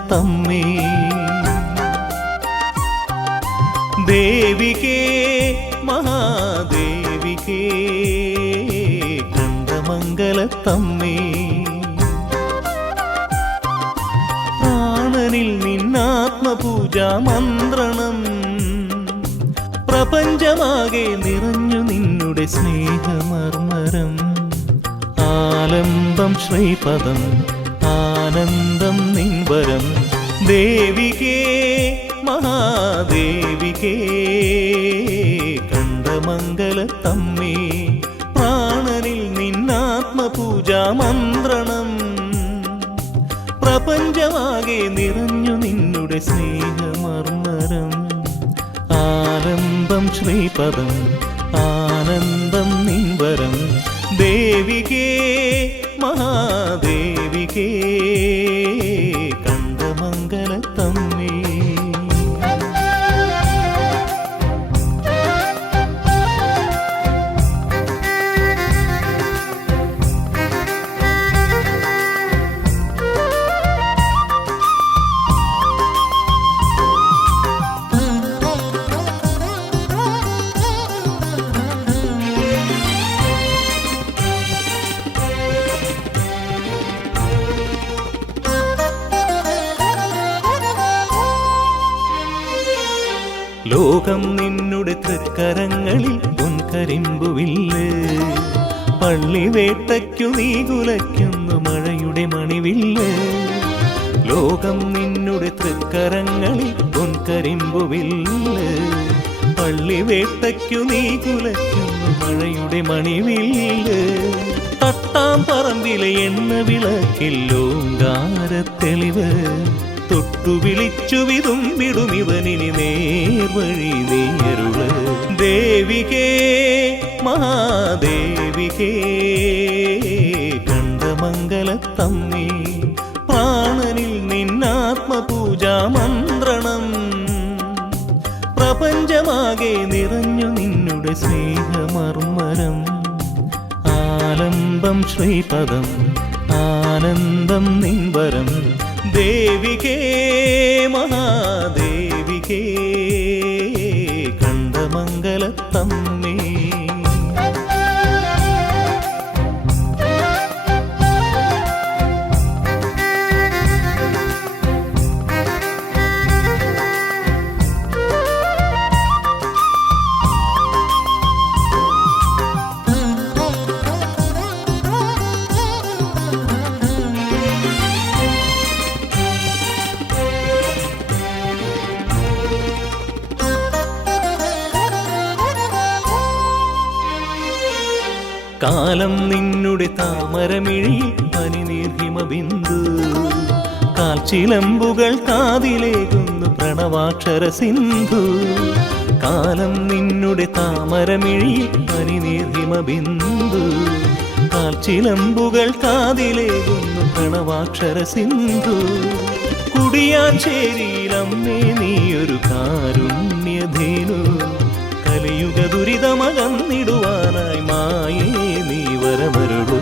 കണ്ടമംഗലത്തമ്മേ. ദേവികേ മഹാദേവികേ കണ്ടമംഗലത്തമ്മേ. പ്രാണനിൽ നിന്നാത്മപൂജാ മന്ത്രണം പ്രപഞ്ചമാകെ നിറഞ്ഞു നിന്നുടെ സ്നേഹമർമരം. ആലംബം ശ്രീപദം ആനന്ദം നിൻവരം. ദേവികേ മഹാദേവികേ കണ്ടമംഗലത്തമ്മേ. പ്രാണനിൽ നിന്നാത്മപൂജാ മന്ത്രണം പ്രപഞ്ചമാകെ നിറഞ്ഞു നിന്നുടെ സ്നേഹമർമരം. ആലംബം ശ്രീപദം ആനന്ദം നിൻവരം. ദേവികേ മഹാദേവികേ കണ്ടമംഗലത്തമ്മേ. ലോകം നിന്നുടെ തൃക്കരങ്ങളിൽ പൊൻകരിമ്പുവില്ല്. പള്ളിവേട്ടയ്ക്കു നീ കുലയ്ക്കുന്നു മഴയുടെ മണിവില്ല്. ലോകം നിന്നുടെ തൃക്കരങ്ങളിൽ പൊൻകരിമ്പുവില്ല്. പള്ളിവേട്ടയ്ക്കു നീ കുലയ്ക്കുന്നു മഴയുടെ മണിവില്ല്. തട്ടാം പറമ്പിലെ എണ്ണ വിളക്കിൽ ഓങ്കാരത്തെളിവ്. തൊട്ടു വിളിച്ചു വിതുമ്പിടുമിവനിനി നേർവഴി നീയരുള്. ദേവികേ മഹാദേവികേ കണ്ടമംഗലത്തമ്മേ. പ്രാണനിൽ നിന്നാത്മപൂജാ മന്ത്രണം പ്രപഞ്ചമാകെ നിറഞ്ഞു നിന്നുടെ സ്നേഹമർമരം. ആലംബം ശ്രീപദം ആനന്ദം നിൻവരം. ദേവികേ മഹാദേവികേ കണ്ടമംഗലത്തമ്മേ. കാലം നിന്നുടെ താമരമിഴിയിൽ പനിനീർഹിമബിന്ദു. കാൽച്ചിലമ്പുകൾ കാതിലേകുന്നു പ്രണവാക്ഷര സിന്ധു. കാലം നിന്നുടെ താമരമിഴിയിൽ പനിനീർഹിമബിന്ദു. കാൽച്ചിലമ്പുകൾ കാതിലേകുന്നു പ്രണവാക്ഷര സിന്ധു. കുടിയാഞ്ചേരിയിലമ്മേ നീയൊരു കാരുണ്യധേനു. കലിയുഗ ദുരിതമകന്നിടുവാനായി മായേ നീ വരമരുളു.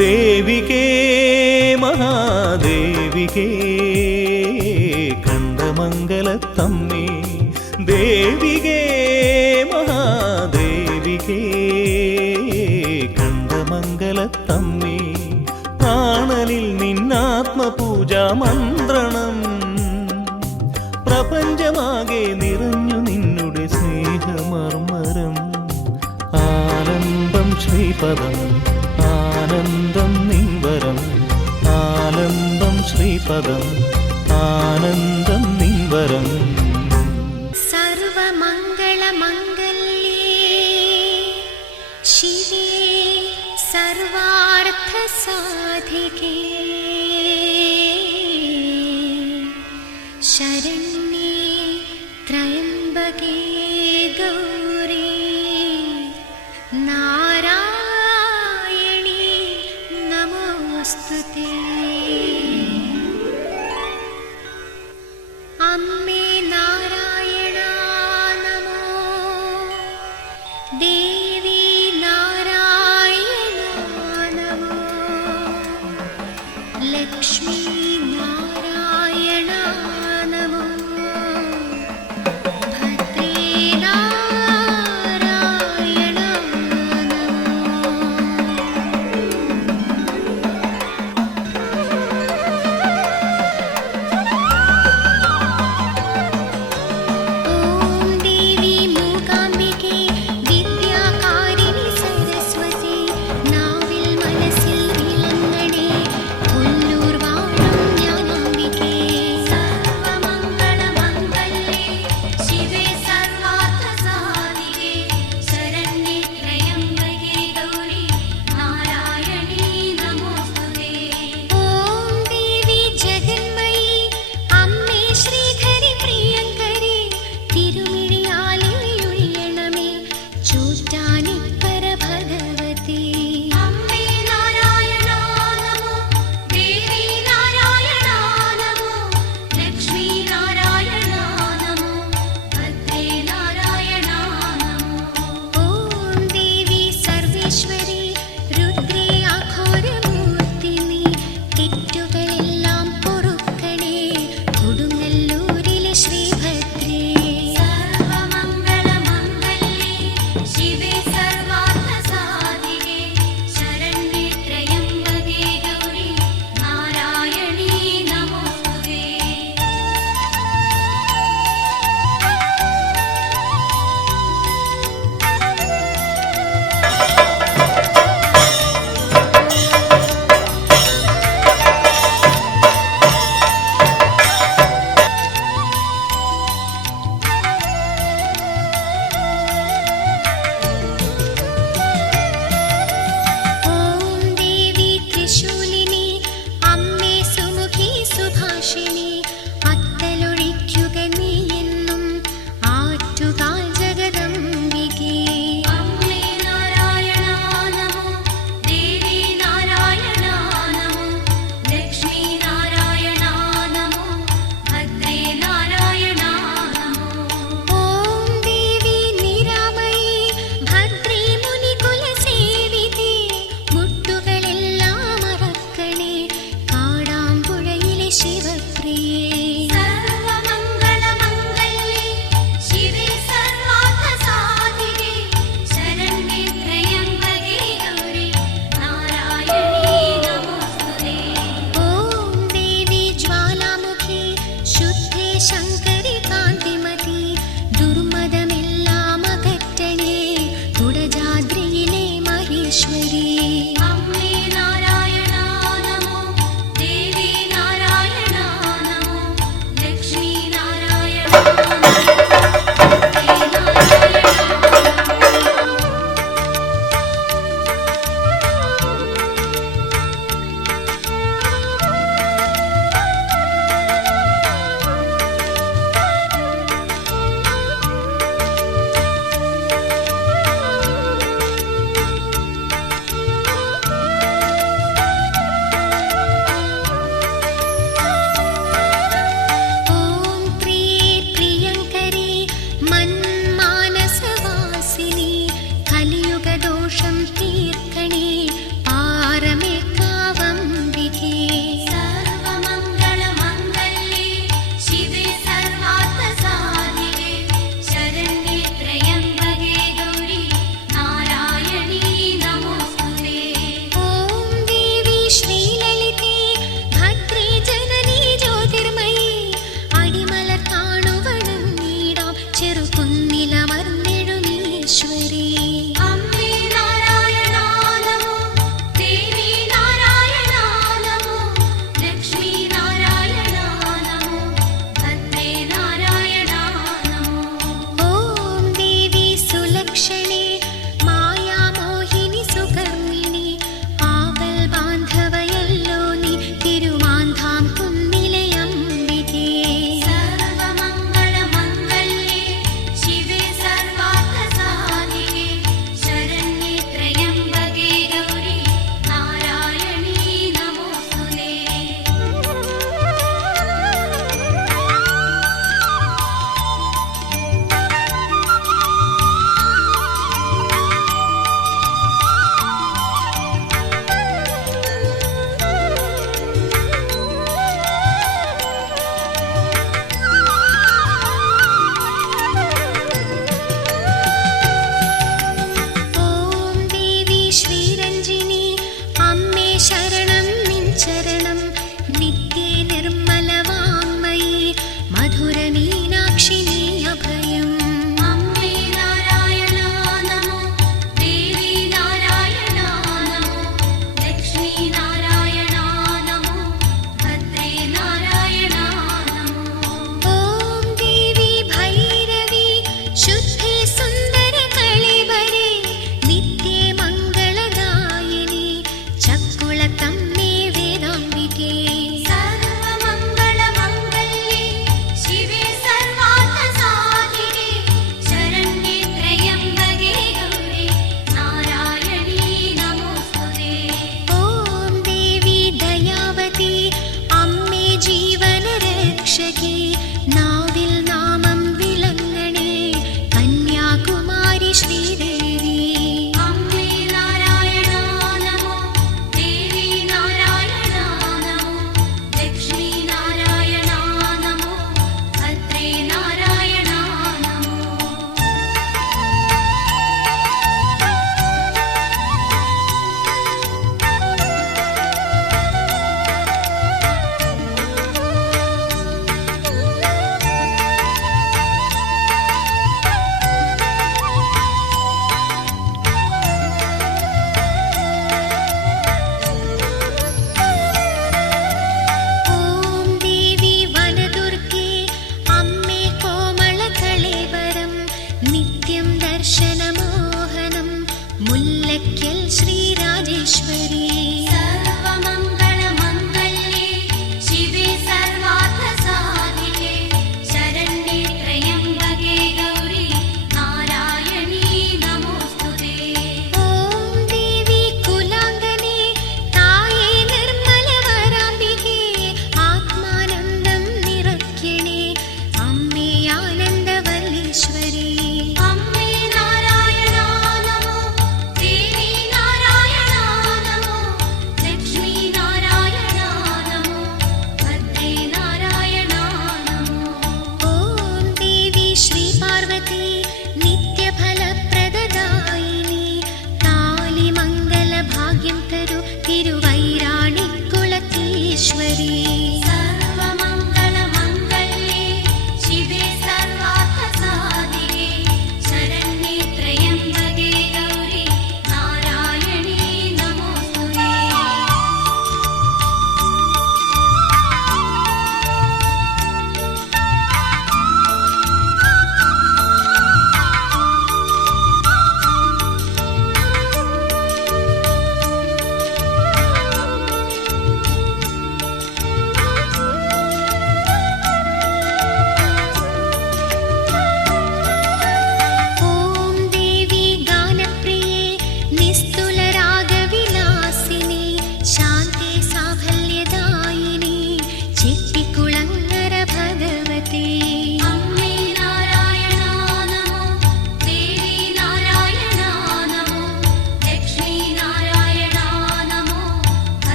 ദേവികേ മഹാദേവികേ കണ്ടമംഗലത്തമ്മേ. ദേവികേ മഹാദേവികേ കണ്ടമംഗലത്തമ്മേ. പ്രാണനിൽ നിന്നാത്മപൂജാ മന്ത്രണം പ്രപഞ്ചമാകെ നിറഞ്ഞു നിന്നുടെ സ്നേഹമർമരം. ആലംബം ശ്രീപദം ആനന്ദം നിൻവരം. ആലംബം ശ്രീപദം ആനന്ദം നിൻവരം. സർവമംഗളമംഗല്യേ ശിവേ സർവാർത്ഥസാധികേ ശരണ്യേ ത്രയംബകേ ഗൗരീ നാരായണീ നമോസ്തുതേ. അമ്മേ നാരായണ നമോ. ദേവി നാരായണ നമോ. ലക്ഷ്മീ നാരായണ സർവമംഗളമംഗല്യേ ശിവേ സർവാർത്ഥസാധികേ ശരണ്യേ ത്രയംബകേ ഗൗരി നാരായണീ നമോസ്തുതേ. ഓം ദേവി ജ്വാലാമുഖി ശുദ്ധേ ശങ്കരി കാന്തിമതി ദുർമദമെല്ലാം അകറ്റണേ കുടജാദ്രിയിലെ മഹേശ്വരി. അമ്മേ നാരായണ നമോ ദേവി നാരായണ നമോ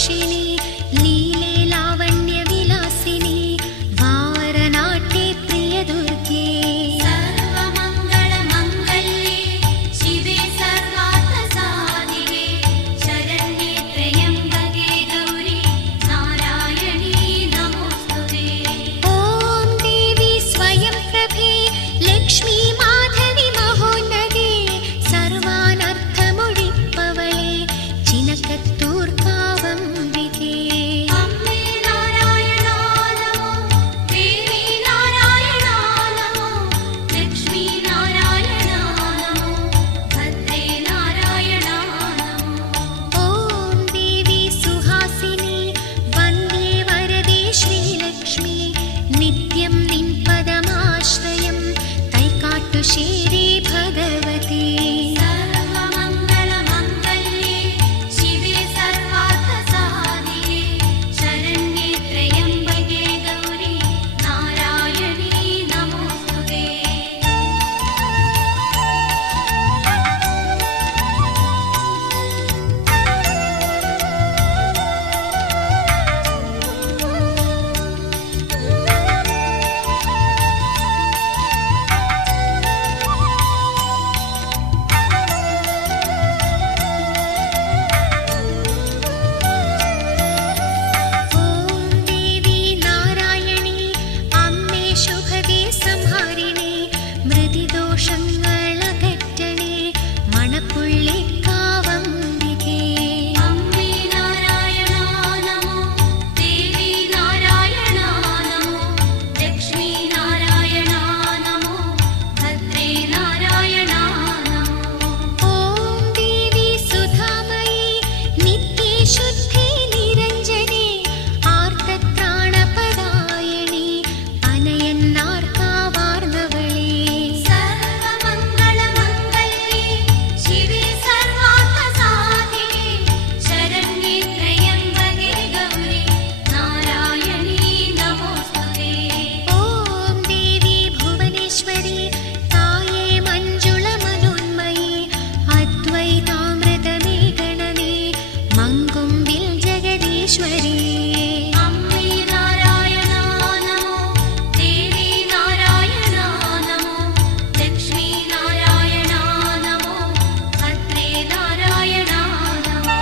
कमलाक्षिणी लीले लावण्यविलासिनी वारनाट्ये प्रियदुर्गे सर्वमङ्गलमङ्गल्ये शिवे सर्वार्थसाधिके शरण्ये त्र्यम्बके गौरी नारायणी नमोऽस्तुते ॐ देवी स्वयं प्रभे लक्ष्मी माधवी महोन्नते सर्वानर्थमुडिप्पवळे चिनकत्तूर्कावम्बिके अम्मे नारायणा नमो देवी नारायणा नमो लक्ष्मी नारायणा नमो भद्रे नारायणा नमो ॐ देवी सुहासिनी वन्दे वरदे श्रीलक्ष्मी नित्यं निन्पदमाश्रयं कैकाट्टुशेरे भगवते सर्वमङ्गलमङ्गल्ये शिवे सर्वार्थसाधिके शरण्ये त्र्यम्बके गौरी नारायणी नमोऽस्तुते ॐ देवी नारायणी अम्मे शुभदे संहारिणे मृदिदोषങ്ങളകറ്റണേ മണപ്പുള്ളിക്കാവംബികേ അമ്മേ നാരായണാ നമോ ദേവി നാരായണാ നമോ ലക്ഷ്മി നാരായണാ നമോ ഭദ്രേ നാരായണാ നമോ ഓം ദേവി സുധാമയീ നിത്യേ ശുദ്ധേ നിരഞ്ജനേ ആർത്തത്രാണപദായിനി അനയന്നാർക്കാവാർന്നവളേ സർവമംഗളമംഗല്യേ ശിവേ സർവാർത്ഥസാധികേ ശരണ്യേ ത്രയംബകേ ഗൗരി നാരായണീ നമോസ്തുതേ ഓം ദേവി ഭുവനേശ്വരി തായേ മഞ്ജുളമനോന്മയീ അദ്വൈതാമൃതമേ ഗണനേ മങ്കുംബിൽ ജഗദീശ്വരി അമ്മേ നാരായണാ നമോ ദേവി നാരായണാ നമോ ലക്ഷ്മി നാരായണാ നമോ ഭദ്രേ നാരായണാ നമോ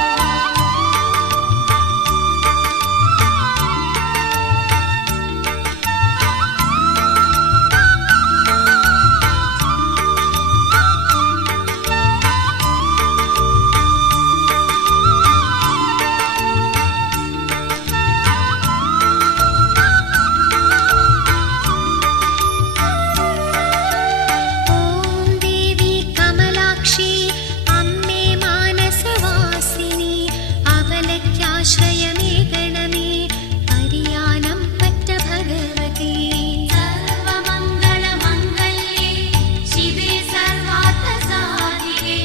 ॐ देवी कमलाक्षी अम्मे मानसवासिनी अवलक्याश्रयमे गणमे परियानं पट्ट भगवती सर्वमङ्गलमङ्गल्ये शिवे सर्वार्थसाधिके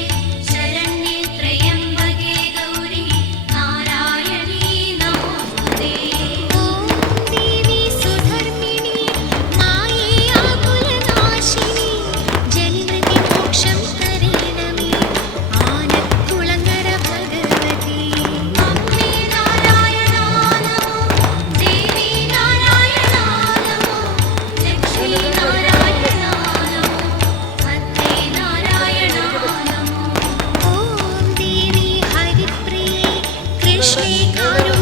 शरण्ये त्र्यम्बके गौरी नारायणी नमोऽस्तुते ॐ देवी सुधर्मिणी माये आकुलनाशिनी जनिमृतिमोक्षं करेण मे आनत्कुळङ्गर भगवती अम्मे नारायणा नमो देवी नारायणा नमो लक्ष्मी नारायणा नमो भद्रे नारायणा नमो ॐ देवी हरिप्रिये कृष्णे कारुण्यपूर्णे